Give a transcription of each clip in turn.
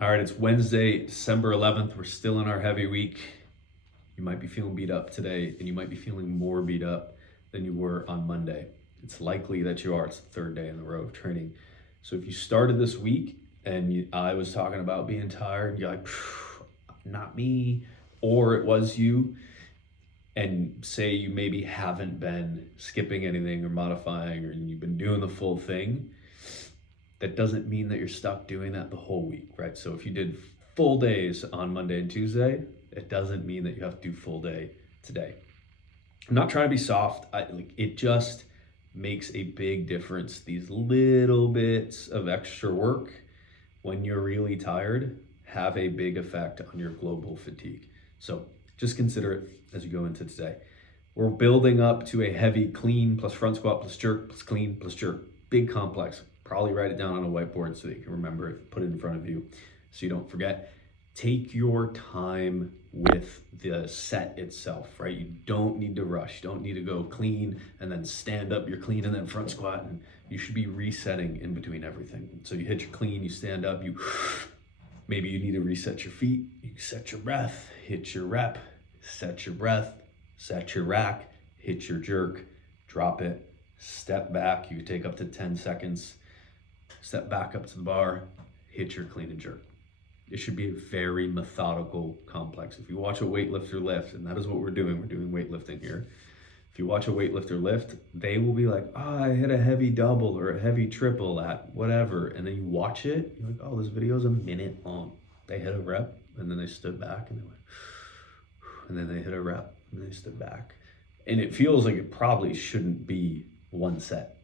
All right, it's Wednesday, December 11th. We're still in our heavy week. You might be feeling beat up today, and you might be feeling more beat up than you were on Monday. It's likely that you are. It's the third day in a row of training. So if you started this week and I was talking about being tired, you're like, not me, or it was you, and say you maybe haven't been skipping anything or modifying, or you've been doing the full thing, that doesn't mean that you're stuck doing that the whole week, right? So if you did full days on Monday and Tuesday, it doesn't mean that you have to do full day today. I'm not trying to be soft. It just makes a big difference. These little bits of extra work when you're really tired have a big effect on your global fatigue. So just consider it as you go into today. We're building up to a heavy clean plus front squat plus jerk plus clean plus jerk. Big complex. Probably write it down on a whiteboard so that you can remember it, put it in front of you so you don't forget. Take your time with the set itself, right? You don't need to rush. You don't need to go clean and then stand up your clean and then front squat. And you should be resetting in between everything. So you hit your clean, you stand up, maybe you need to reset your feet. You set your breath, hit your rep, set your breath, set your rack, hit your jerk, drop it, step back. You take up to 10 seconds. Step back up to the bar, hit your clean and jerk. It should be a very methodical complex. If you watch a weightlifter lift, and that is what we're doing weightlifting here. If you watch a weightlifter lift, they will be like, I hit a heavy double or a heavy triple at whatever. And then you watch it, you're like, oh, this video is a minute long. They hit a rep, and then they stood back, and they went, and then they hit a rep, and they stood back. And it feels like it probably shouldn't be one set.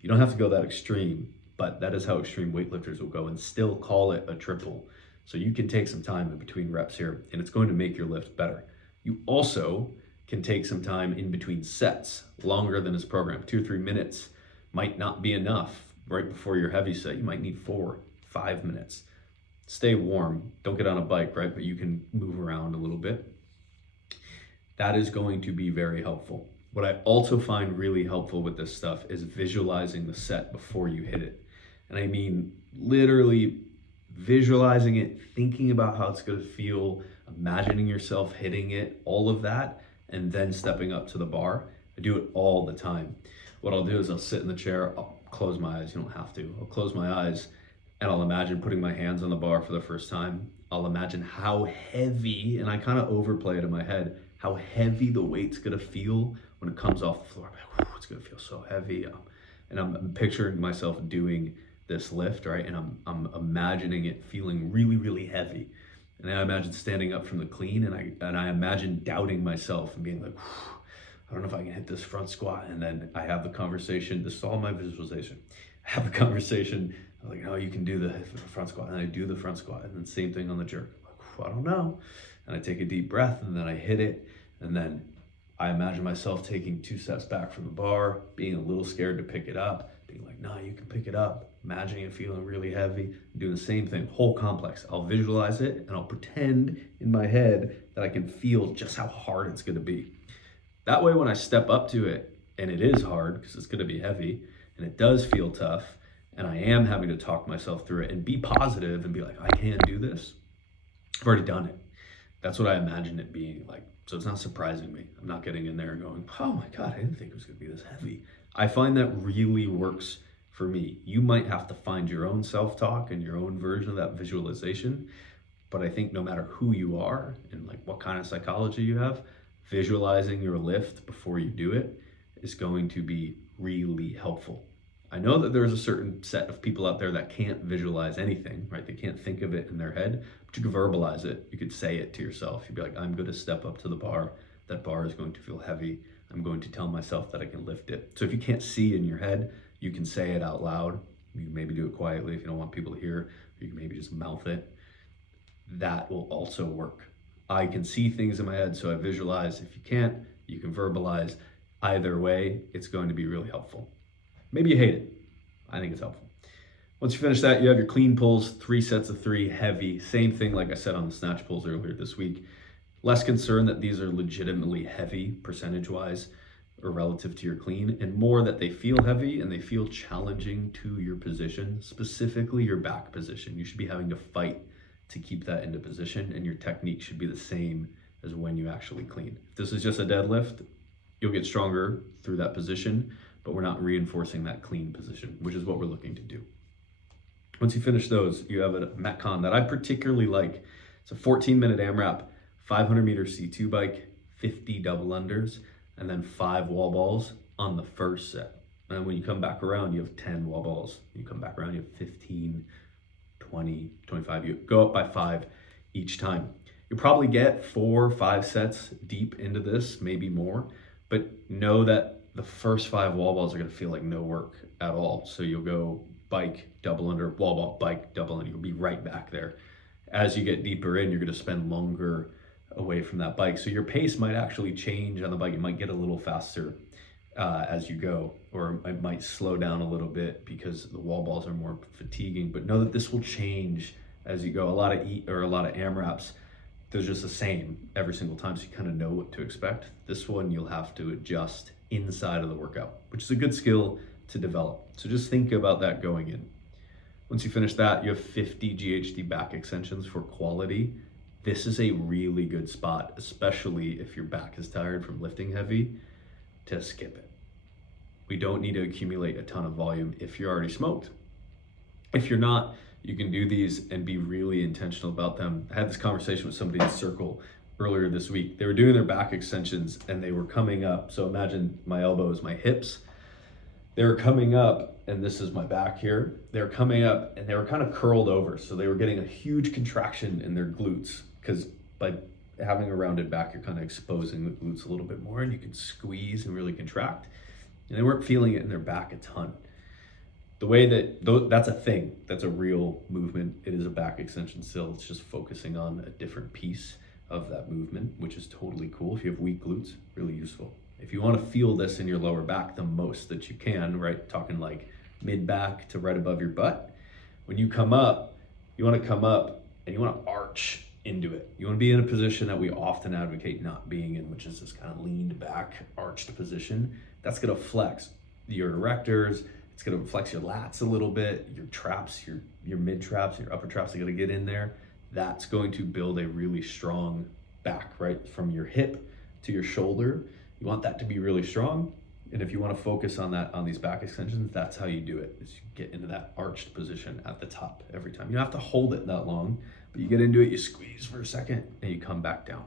You don't have to go that extreme, but that is how extreme weightlifters will go and still call it a triple. So you can take some time in between reps here, and it's going to make your lift better. You also can take some time in between sets, longer than is programmed. 2 or 3 minutes might not be enough right before your heavy set. You might need 4, 5 minutes. Stay warm. Don't get on a bike, right? But you can move around a little bit. That is going to be very helpful. What I also find really helpful with this stuff is visualizing the set before you hit it. And I mean literally visualizing it, thinking about how it's going to feel, imagining yourself hitting it, all of that, and then stepping up to the bar. I do it all the time. What I'll do is I'll sit in the chair, I'll close my eyes. You don't have to. I'll close my eyes and I'll imagine putting my hands on the bar for the first time. I'll imagine how heavy, and I kind of overplay it in my head, how heavy the weight's going to feel when it comes off the floor. I'm like, it's going to feel so heavy. And I'm picturing myself doing this lift, right? And I'm imagining it feeling really, really heavy. And I imagine standing up from the clean, and I imagine doubting myself and being like, I don't know if I can hit this front squat. And then I have the conversation. This is all my visualization. I have the conversation. I'm like, oh, you can do the front squat. And I do the front squat. And then same thing on the jerk. I'm like, I don't know. And I take a deep breath, and then I hit it. And then I imagine myself taking 2 steps back from the bar, being a little scared to pick it up, being like, nah, you can pick it up. Imagining it feeling really heavy, doing the same thing, whole complex. I'll visualize it and I'll pretend in my head that I can feel just how hard it's gonna be. That way when I step up to it, and it is hard because it's gonna be heavy, and it does feel tough, and I am having to talk myself through it and be positive and be like, I can do this. I've already done it. That's what I imagine it being like. So it's not surprising me. I'm not getting in there and going, oh my God, I didn't think it was gonna be this heavy. I find that really works for me. You might have to find your own self-talk and your own version of that visualization. But I think no matter who you are and like what kind of psychology you have, visualizing your lift before you do it is going to be really helpful. I know that there's a certain set of people out there that can't visualize anything, right? They can't think of it in their head, but you can verbalize it. You could say it to yourself. You'd be like, I'm going to step up to the bar. That bar is going to feel heavy. I'm going to tell myself that I can lift it. So if you can't see in your head, you can say it out loud. You can maybe do it quietly if you don't want people to hear. You can maybe just mouth it. That will also work. I can see things in my head, so I visualize. If you can't, you can verbalize. Either way, it's going to be really helpful. Maybe you hate it. I think it's helpful. Once you finish that, you have your clean pulls, 3 sets of 3, heavy. Same thing like I said on the snatch pulls earlier this week. Less concerned that these are legitimately heavy percentage-wise or relative to your clean, and more that they feel heavy and they feel challenging to your position, specifically your back position. You should be having to fight to keep that into position, and your technique should be the same as when you actually clean. If this is just a deadlift, you'll get stronger through that position, but we're not reinforcing that clean position, which is what we're looking to do. Once you finish those, you have a Metcon that I particularly like. It's a 14-minute AMRAP, 500-meter C2 bike, 50 double unders, and then 5 wall balls on the first set. And when you come back around, you have 10 wall balls. You come back around, you have 15, 20, 25. You go up by 5 each time. You'll probably get 4 or 5 sets deep into this, maybe more, but know that the first 5 wall balls are gonna feel like no work at all. So you'll go bike, double under, wall ball, bike, double under. You'll be right back there. As you get deeper in, you're gonna spend longer away from that bike. So your pace might actually change on the bike. You might get a little faster as you go, or it might slow down a little bit because the wall balls are more fatiguing, but know that this will change as you go. A lot of AMRAPs, they're just the same every single time, so you kind of know what to expect. This one you'll have to adjust inside of the workout, which is a good skill to develop. So just think about that going in. Once you finish that, you have 50 GHD back extensions for quality. This is a really good spot, especially if your back is tired from lifting heavy, to skip it. We don't need to accumulate a ton of volume if you're already smoked. If you're not, you can do these and be really intentional about them. I had this conversation with somebody in Circle earlier this week. They were doing their back extensions and they were coming up. So imagine my elbows, my hips. They were coming up, and this is my back here. They were coming up and they were kind of curled over. So they were getting a huge contraction in their glutes, because by having a rounded back, you're kind of exposing the glutes a little bit more and you can squeeze and really contract. And they weren't feeling it in their back a ton. The way that's a thing, that's a real movement. It is a back extension still. It's just focusing on a different piece of that movement, which is totally cool. If you have weak glutes, really useful. If you want to feel this in your lower back the most that you can, right? Talking like mid back to right above your butt. When you come up, you want to come up and you want to arch into it. You want to be in a position that we often advocate not being in, which is this kind of leaned back, arched position. That's going to flex your erectors. It's going to flex your lats a little bit, your traps, your mid traps, your upper traps are going to get in there. That's going to build a really strong back, right? From your hip to your shoulder. You want that to be really strong. And if you want to focus on that, on these back extensions, that's how you do it, is you get into that arched position at the top every time. You don't have to hold it that long, but you get into it, you squeeze for a second, and you come back down.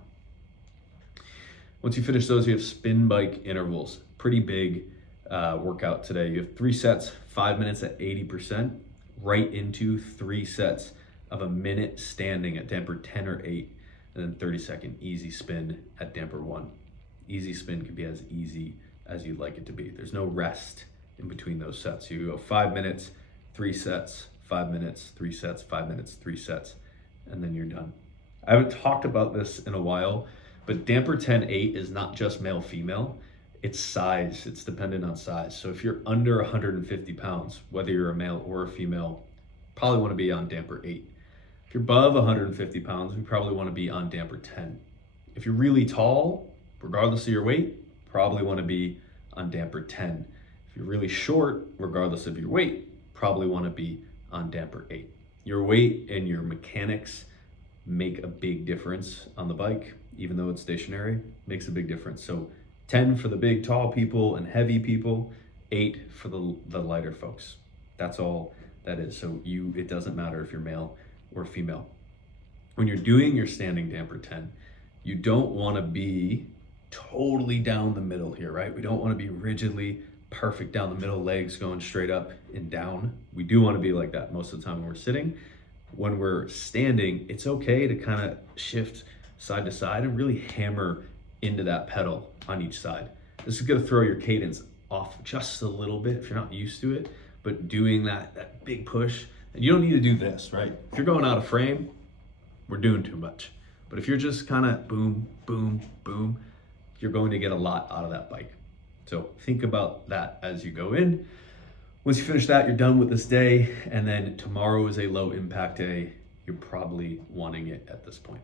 Once you finish those, you have spin bike intervals. Pretty big workout today. You have 3 sets, 5 minutes at 80%, right into 3 sets of a minute standing at damper 10 or 8, and then 30-second easy spin at damper 1. Easy spin can be as easy as you'd like it to be. There's no rest in between those sets. You go 5 minutes, 3 sets, 5 minutes, 3 sets, 5 minutes, 3 sets, and then you're done. I haven't talked about this in a while, but damper 10-8 is not just male, female. It's size, it's dependent on size. So if you're under 150 pounds, whether you're a male or a female, probably want to be on damper 8. If you're above 150 pounds, we probably want to be on damper 10. If you're really tall, regardless of your weight, probably want to be on damper 10. If you're really short, regardless of your weight, probably want to be on damper 8. Your weight and your mechanics make a big difference on the bike. Even though it's stationary, makes a big difference. So 10 for the big, tall people and heavy people, 8 for the lighter folks. That's all that is. So it doesn't matter if you're male or female. When you're doing your standing damper 10, you don't want to be totally down the middle here, right? We don't want to be rigidly perfect down the middle, legs going straight up and down. We do want to be like that most of the time when we're sitting. When we're standing, it's okay to kind of shift side to side and really hammer into that pedal on each side. This is going to throw your cadence off just a little bit if you're not used to it, but doing that big push, and you don't need to do this, right? If you're going out of frame, we're doing too much. But if you're just kind of boom, boom, boom, you're going to get a lot out of that bike. So think about that as you go in. Once you finish that, you're done with this day, and then tomorrow is a low impact day. You're probably wanting it at this point.